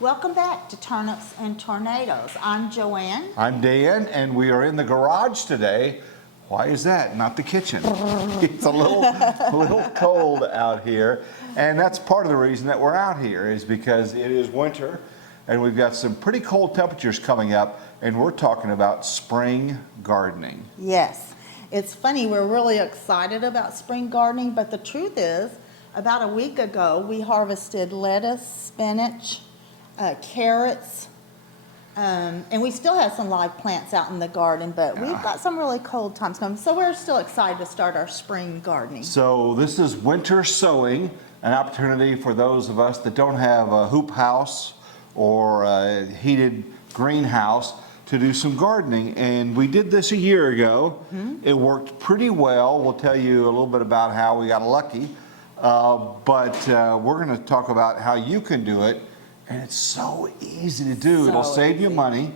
Welcome back to Turnips and Tornadoes. I'm Joanne. I'm Dan, and we are in the garage today. Why is that? Not the kitchen. It's a little cold out here, and that's part of the reason that we're out here is because it is winter, and we've got some pretty cold temperatures coming up, and we're talking about spring gardening. Yes, it's funny, we're really excited about spring gardening, but the truth is, about a week ago, we harvested lettuce, spinach, carrots, and we still have some live plants out in the garden, but we've got some really cold times coming, so we're still excited to start our spring gardening. So this is winter sowing, an opportunity for those of us that don't have a hoop house or a heated greenhouse to do some gardening, and we did this a year ago. It worked pretty well. We'll tell you a little bit about how we got lucky, but we're going to talk about how you can do it. And it's so easy to do. It'll save you money,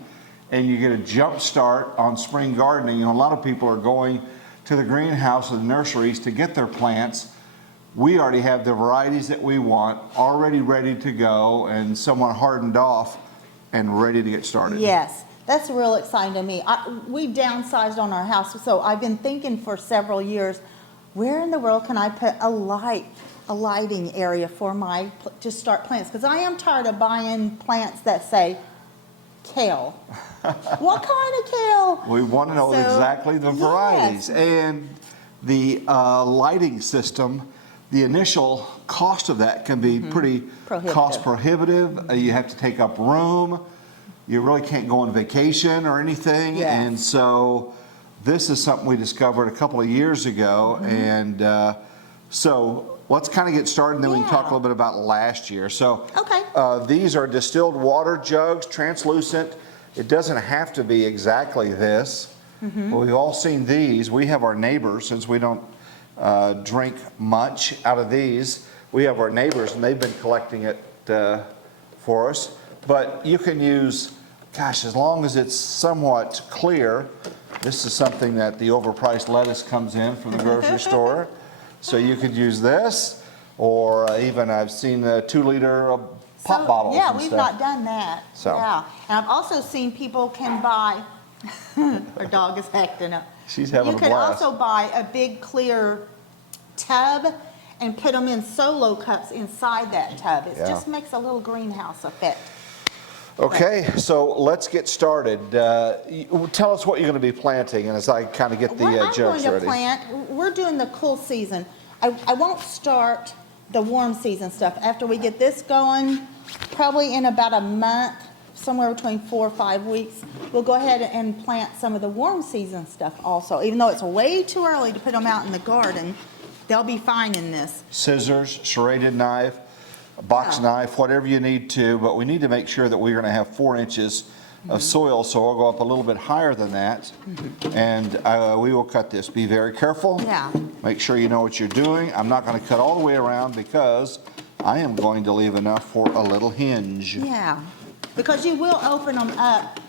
and you get a jump start on spring gardening. You know, a lot of people are going to the greenhouse or the nurseries to get their plants. We already have the varieties that we want, already ready to go, and somewhat hardened off and ready to get started. Yes, that's real exciting to me. We downsized on our house, so I've been thinking for several years, where in the world can I put a lighting area for to start plants, because I am tired of buying plants that say kale. What kind of kale? We want to know exactly the varieties. Yes. And the lighting system, the initial cost of that can be pretty cost prohibitive. You have to take up room. You really can't go on vacation or anything. Yes. And so this is something we discovered a couple of years ago. And so let's kind of get started, and then we can talk a little bit about last year. So these are distilled water jugs, translucent. It doesn't have to be exactly this. But we've all seen these. We have our neighbors, since we don't drink much out of these. We have our neighbors, and they've been collecting it for us. But you can use, gosh, as long as it's somewhat clear. This is something that the overpriced lettuce comes in from the grocery store. So you could use this, or even I've seen 2-liter pop bottles. Yeah, and we've stuff. not done that. So. Yeah, and I've also seen people can buy. Our dog is acting up. She's having a blast. You can also buy a big clear tub and put them in solo cups inside that tub. It just makes a little greenhouse effect. Okay, so let's get started. Tell us what you're going to be planting, and as I kind of get the jugs ready. What I'm going to plant, we're doing the cool season. I won't start the warm season stuff. After we get this going, probably in about a month, somewhere between 4 or 5 weeks, we'll go ahead and plant some of the warm season stuff also. Even though it's way too early to put them out in the garden, they'll be fine in this. Scissors, serrated knife, a box knife, whatever you need to, but we need to make sure that we're going to have 4 inches of soil, so I'll go up a little bit higher than that, and we will cut this. Be very careful. Yeah. Make sure you know what you're doing. I'm not going to cut all the way around because I am going to leave enough for a little hinge. Yeah, because you will open them up.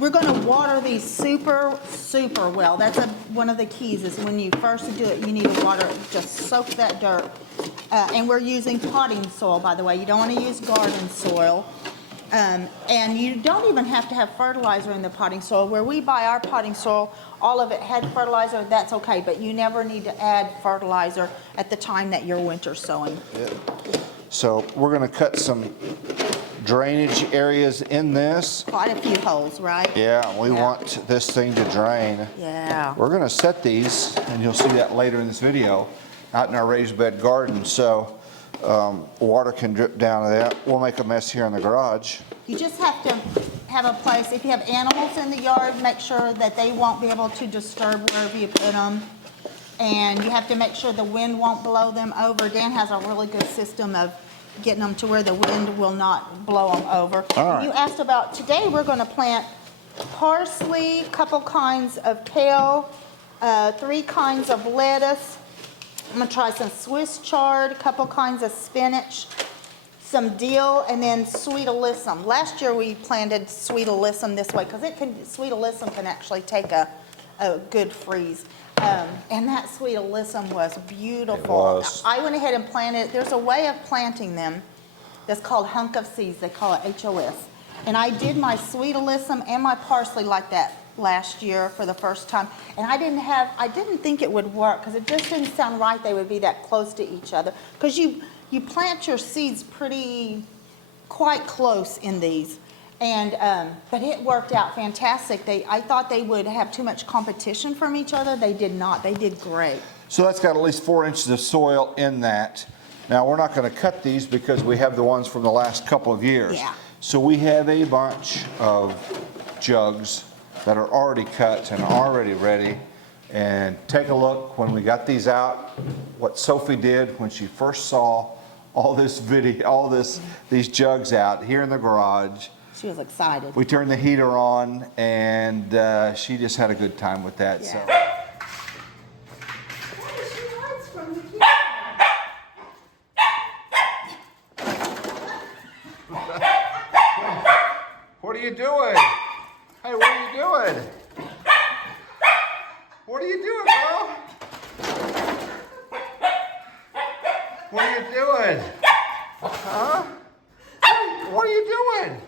We're going to water these super, super well. That's one of the keys is when you first do it, you need to water it. Just soak that dirt. And we're using potting soil, by the way. You don't want to use garden soil. And you don't even have to have fertilizer in the potting soil. Where we buy our potting soil, all of it had fertilizer, that's okay. But you never need to add fertilizer at the time that you're winter sowing. Yeah. So we're going to cut some drainage areas in this. Quite a few holes, right? Yeah, we want this thing to drain. Yeah. We're going to set these, and you'll see that later in this video, out in our raised bed garden, so water can drip down to that. We'll make a mess here in the garage. You just have to have a place, if you have animals in the yard, make sure that they won't be able to disturb wherever you put them. And you have to make sure the wind won't blow them over. Dan has a really good system of getting them to where the wind will not blow them over. All right. You asked about, today we're going to plant parsley, a couple kinds of kale, 3 kinds of lettuce. I'm going to try some Swiss chard, a couple kinds of spinach, some dill, and then sweet alyssum. Last year we planted sweet alyssum this way because sweet alyssum can actually take a good freeze. And that sweet alyssum was beautiful. It was. I went ahead and planted. There's a way of planting them that's called Hunk of Seeds. They call it HOS. And I did my sweet alyssum and my parsley like that last year for the first time. And I didn't think it would work because it just didn't sound right they would be that close to each other. Because you plant your seeds quite close in these. And, but it worked out fantastic. I thought they would have too much competition from each other. They did not. They did great. So that's got at least 4 inches of soil in that. Now, we're not going to cut these because we have the ones from the last couple of years. Yeah. So we have a bunch of jugs that are already cut and already ready. And take a look when we got these out, what Sophie did when she first saw all this video, these jugs out here in the garage. She was excited. We turned the heater on, and she just had a good time with that. Yeah. So. What are you doing? Hey, what are you doing? What are you doing, girl? What are you doing? Huh? What are you doing?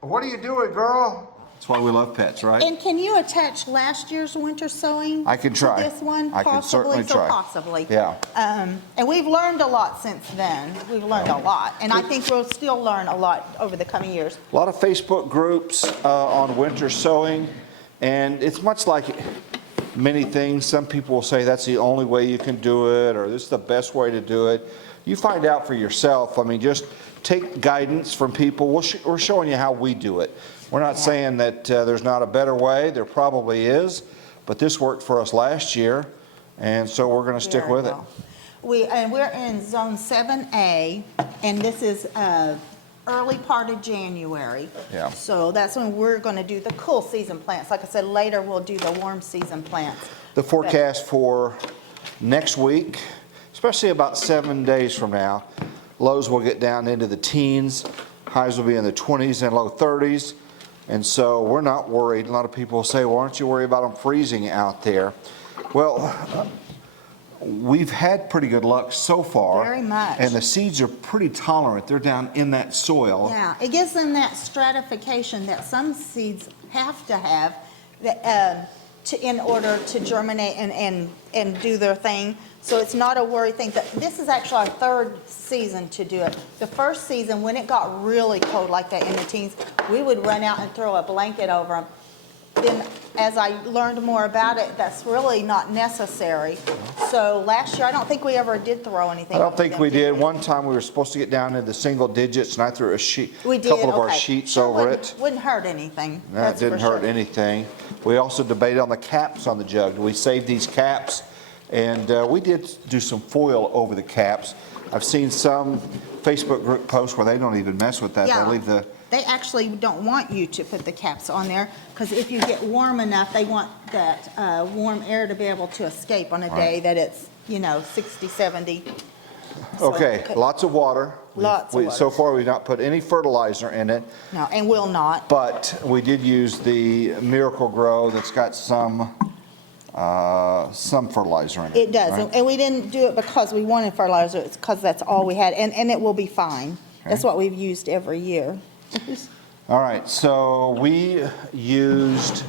What are you doing, girl? That's why we love pets, right? And can you attach last year's winter sowing? I can try. To this one, I can certainly try. Possibly. Yeah. And we've learned a lot since then. We've learned a lot, and I think we'll still learn a lot over the coming years. A lot of Facebook groups on winter sowing, and it's much like many things. Some people will say that's the only way you can do it, or this is the best way to do it. You find out for yourself. I mean, just take guidance from people. We're showing you how we do it. We're not saying that there's not a better way. There probably is, but this worked for us last year, and so we're going to stick with it. We're in Zone 7A, and this is early part of January. Yeah. So that's when we're going to do the cool season plants. Like I said, later we'll do the warm season plants. The forecast for next week, especially about 7 days from now, lows will get down into the teens, highs will be in the 20s and low 30s, and so we're not worried. A lot of people say, well, aren't you worried about them freezing out there? Well, we've had pretty good luck so far. Very much. And the seeds are pretty tolerant. They're down in that soil. Yeah, it gives them that stratification that some seeds have to have that, in order to germinate and do their thing. So it's not a worry thing. This is actually our third season to do it. The first season, when it got really cold like that in the teens, we would run out and throw a blanket over them. Then as I learned more about it, that's really not necessary. So last year, I don't think we ever did throw anything. I don't think we did. One time we were supposed to get down into single digits, and I threw a couple of our sheets over it. Wouldn't hurt anything. No, it didn't hurt anything. We also debated on the caps on the jug. We saved these caps, and we did do some foil over the caps. I've seen some Facebook group posts where they don't even mess with that. Yeah. They leave They actually don't want you to put the caps on there because if you get warm enough, they want that warm air to be able to escape on a day that it's, 60, 70. Okay, lots of water. Lots of water. So far, we've not put any fertilizer in it, No, and will not. but we did use the Miracle Grow that's got some fertilizer in it. It does. right? And we didn't do it because we wanted fertilizer. It's because that's all we had. And it will be fine. That's what we've used every year. All right, so we used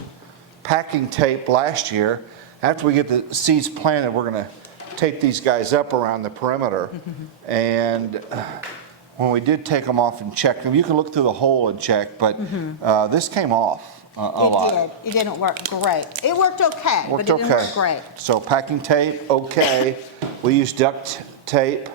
packing tape last year. After we get the seeds planted, we're going to tape these guys up around the perimeter. And when we did take them off and check them, you can look through the hole and check, but this came off a lot. It did. It didn't work great. It worked okay, but it didn't work great. So packing tape, okay. We used duct tape,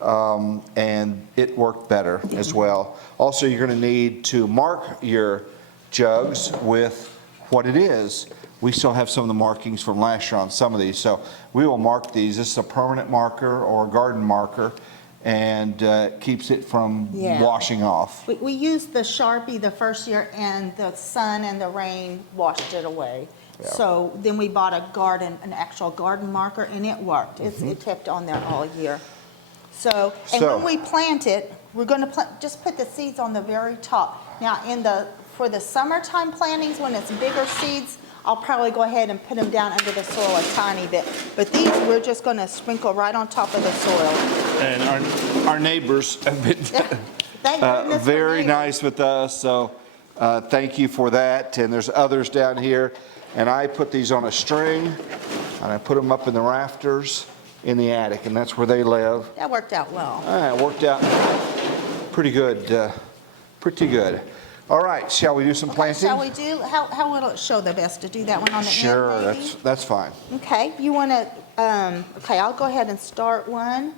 and it worked better as well. Also, you're going to need to mark your jugs with what it is. We still have some of the markings from last year on some of these, so we will mark these. This is a permanent marker or a garden marker, and keeps it from washing off. We used the Sharpie the first year, and the sun and the rain washed it away. Yeah. So then we bought an actual garden marker, and it worked. It kept on there all year. So when we plant it, we're going to just put the seeds on the very top. Now, in the for the summertime plantings, when it's bigger seeds, I'll probably go ahead and put them down under the soil a tiny bit. But these, we're just gonna sprinkle right on top of the soil. And our neighbors have been Thank goodness for very neighbors. nice with us, so thank you for that. And there's others down here. And I put these on a string, and I put them up in the rafters in the attic, and that's where they live. That worked out well. It worked out pretty good, pretty good. All right, shall we do some planting? Shall we do, how will it show the best to do that one on the Sure, end, maybe? that's fine. Okay, you wanna, okay, I'll go ahead and start one.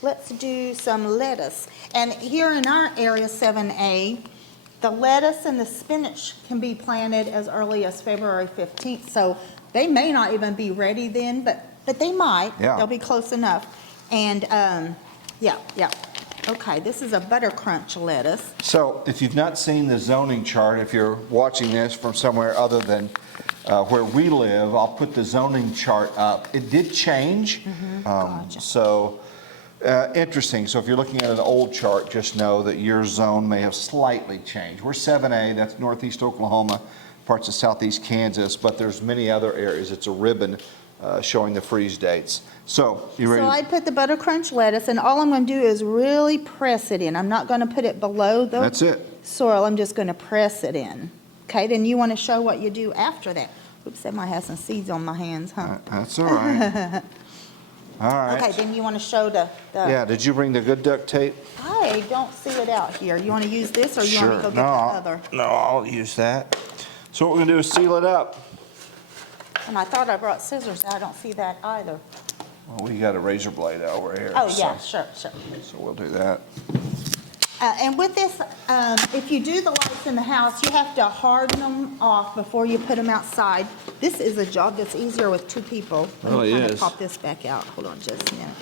Let's do some lettuce. And here in our area 7A, the lettuce and the spinach can be planted as early as February 15th. So they may not even be ready then, but they might. Yeah. They'll be close enough. And, yeah. Okay, this is a butter crunch lettuce. So if you've not seen the zoning chart, if you're watching this from somewhere other than where we live, I'll put the zoning chart up. It did change. Gotcha. So interesting. So if you're looking at an old chart, just know that your zone may have slightly changed. We're 7A, that's northeast Oklahoma, parts of southeast Kansas, but there's many other areas. It's a ribbon showing the freeze dates. So you ready? So I put the butter crunch lettuce, and all I'm going to do is really press it in. I'm not going to put it below the That's it. soil. I'm just going to press it in. Okay, then you want to show what you do after that. Oops, that might have some seeds on my hands, huh? That's all right. All right. Okay, then you want to show the Yeah, did you bring the good duct tape? I don't see it out here. You want to use this, or you want me to go get the other? No, I'll use that. So what we're gonna do is seal it up. And I thought I brought scissors. I don't see that either. Well, we got a razor blade over here. Oh, yeah, so- sure. So we'll do that. And with this, if you do the lights in the house, you have to harden them off before you put them outside. This is a job that's easier with two people. Let me Really kinda is. pop this back out. Hold on just a minute.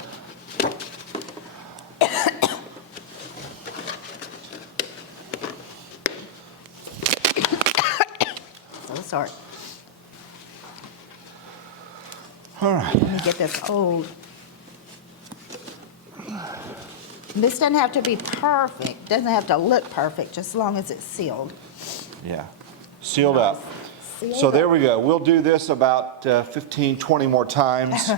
So sorry. All right. Let me get this old. This doesn't have to be perfect. Doesn't have to look perfect, just as long as it's sealed. Yeah, sealed up. Sealed So there up. we go. We'll do this about 15, 20 more times.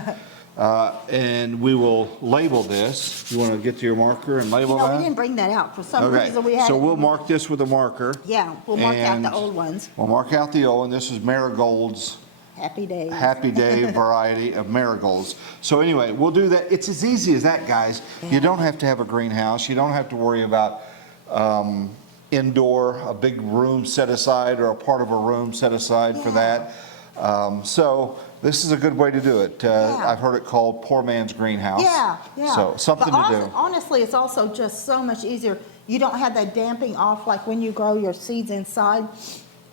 And we will label this. You want to get to your marker and label You know, we that? didn't bring that out. For some Okay, reason, we had. so we'll mark this with a marker. Yeah, we'll mark out And the old ones. We'll mark out the old one. This is Marigold's Happy days. Happy Day variety of marigolds. So anyway, we'll do that. It's as easy as that, guys. You don't have to have a greenhouse. You don't have to worry about indoor, a big room set aside or a part of a room set aside for that. So this is a good way to do it. I've heard it called poor man's greenhouse. Yeah. So something But to do. honestly, it's also just so much easier. You don't have that damping off, like when you grow your seeds inside.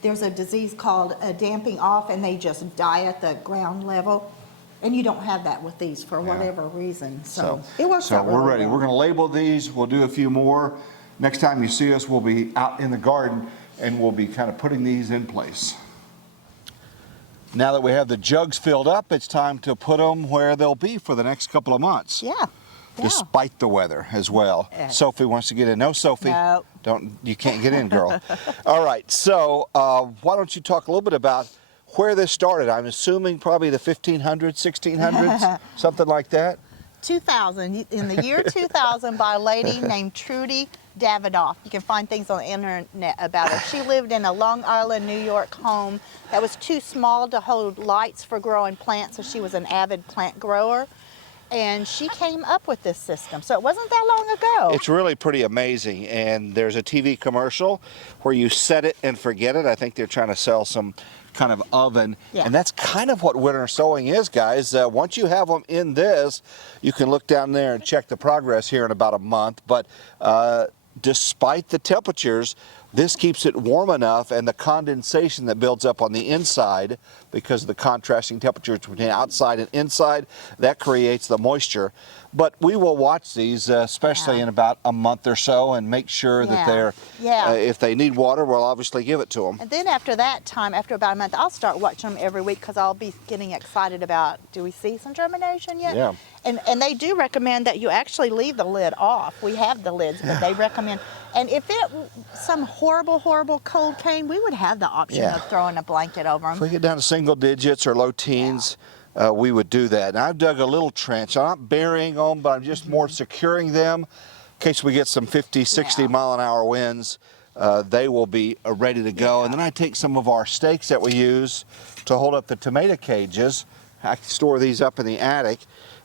There's a disease called damping off, and they just die at the ground level. And you don't have that with these for whatever reason. So it works out we're really ready. well. We're going to label these. We'll do a few more. Next time you see us, we'll be out in the garden, and we'll be kind of putting these in place. Now that we have the jugs filled up, it's time to put them where they'll be for the next couple of months. Yeah. Despite the weather as well. Yeah. Sophie wants to get in. No, Sophie. No. You can't get in, girl. All right, so why don't you talk a little bit about where this started? I'm assuming probably the 1500s, 1600s, something like that. 2000, in the year 2000, by a lady named Trudy Davidoff. You can find things on the internet about her. She lived in a Long Island, New York home that was too small to hold lights for growing plants, so she was an avid plant grower. And she came up with this system, so it wasn't that long ago. It's really pretty amazing, and there's a TV commercial where you set it and forget it. I think they're trying to sell some kind of oven, and that's kind of what winter sowing is, guys. Once you have them in this, you can look down there and check the progress here in about a month, but despite the temperatures, this keeps it warm enough, and the condensation that builds up on the inside because of the contrasting temperatures between outside and inside, that creates the moisture. But we will watch these, especially in about a month or so, and make sure that they're, if they need water, we'll obviously give it to them. And then after that time, after about a month, I'll start watching them every week because I'll be getting excited about, do we see some germination yet? Yeah. And they do recommend that you actually leave the lid off. We have the lids, but they recommend, And if some horrible, horrible cold came, we would have the option of throwing a blanket over them. If we get down to single digits or low teens, we would do that. And I've dug a little trench. I'm not burying them, but I'm just more securing them in case we get some 50, 60 mile an hour winds. They will be ready to go. And then I take some of our stakes that we use to hold up the tomato cages. I can store these up in the attic.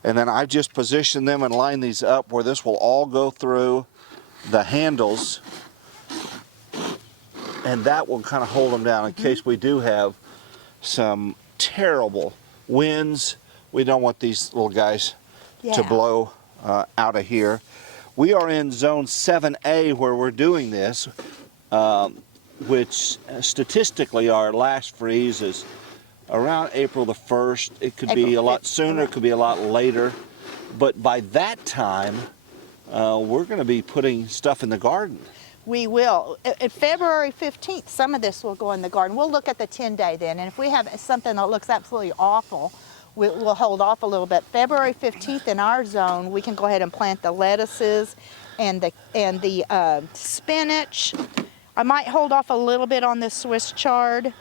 And then I just position them and line these up where this will all go through the handles, and that will kind of hold them down in case we do have some terrible winds. We don't want these little guys to blow out of here. We are in zone 7A where we're doing this, which statistically our last freeze is around April the 1st. It could be a lot sooner, it could be a lot later, but by that time we're going to be putting stuff in the garden. We will. At February 15th, some of this will go in the garden. We'll look at the 10-day then, and if we have something that looks absolutely awful, we'll hold off a little bit. February 15th in our zone, we can go ahead and plant the lettuces and the spinach. I might hold off a little bit on the Swiss chard,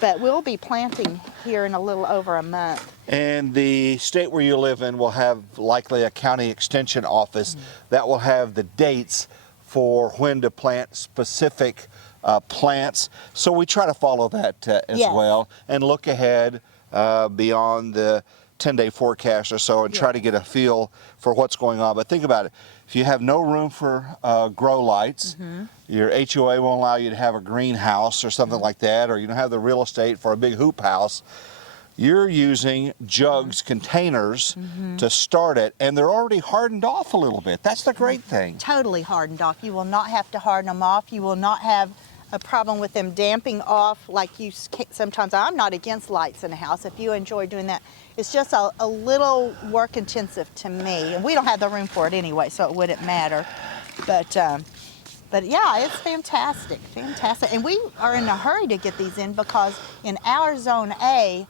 but we'll be planting here in a little over a month. And the state where you live in will have likely a county extension office that will have the dates for when to plant specific plants. So we try to follow that as well and look ahead beyond the 10-day forecast or so and try to get a feel for what's going on. But think about it. If you have no room for grow lights, your HOA won't allow you to have a greenhouse or something like that, or you don't have the real estate for a big hoop house, you're using jugs, containers to start it, and they're already hardened off a little bit. That's the great thing. Totally hardened off. You will not have to harden them off. You will not have a problem with them damping off like you sometimes. I'm not against lights in a house if you enjoy doing that. It's just a little work intensive to me, and we don't have the room for it anyway, so it wouldn't matter. But yeah, it's fantastic, fantastic. And we are in a hurry to get these in because in our zone A,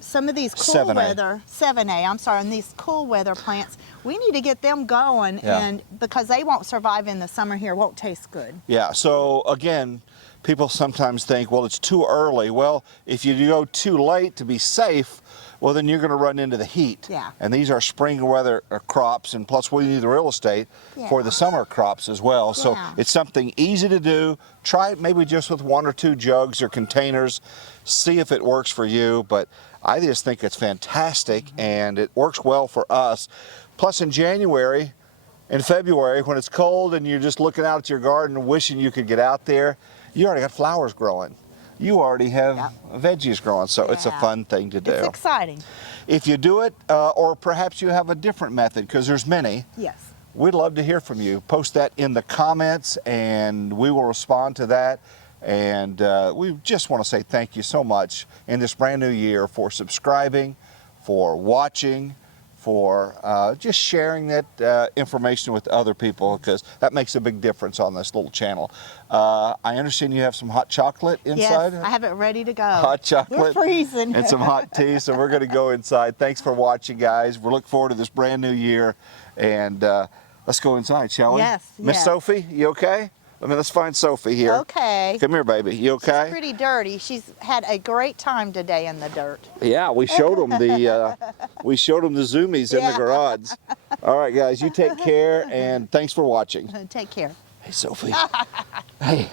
some of these cool 7A. weather, 7A, I'm sorry, and these cool weather plants, we need to get them going, and because they won't survive in the summer here, won't taste good. Yeah, so again, people sometimes think, well, it's too early. Well, if you go too late to be safe, well, then you're going to run into the heat. Yeah. And these are spring weather crops, and plus we need the real estate for the summer crops as well. So it's something easy to do. Try it maybe just with 1 or 2 jugs or containers. See if it works for you. But I just think it's fantastic, and it works well for us. Plus in January and February, when it's cold and you're just looking out at your garden wishing you could get out there, you already got flowers growing. You already have veggies growing, so it's a fun thing to do. It's exciting. If you do it, or perhaps you have a different method, because there's many, we'd love to hear from you. Post that in the comments, and we will respond to that. And we just want to say thank you so much in this brand new year for subscribing, for watching, for just sharing that information with other people, because that makes a big difference on this little channel. I understand you have some hot chocolate inside? Yes, I have it ready to go. Hot chocolate. We're freezing. And some hot tea, so we're going to go inside. Thanks for watching, guys. We look forward to this brand new year, and let's go inside, shall we? Yes. Miss Sophie, you okay? Let's find Sophie here. Okay. Come here, baby. You okay? She's pretty dirty. She's had a great time today in the dirt. Yeah, we showed them the zoomies in the garage. All right, guys, you take care, and thanks for watching. Take care. Hey, Sophie. Hey.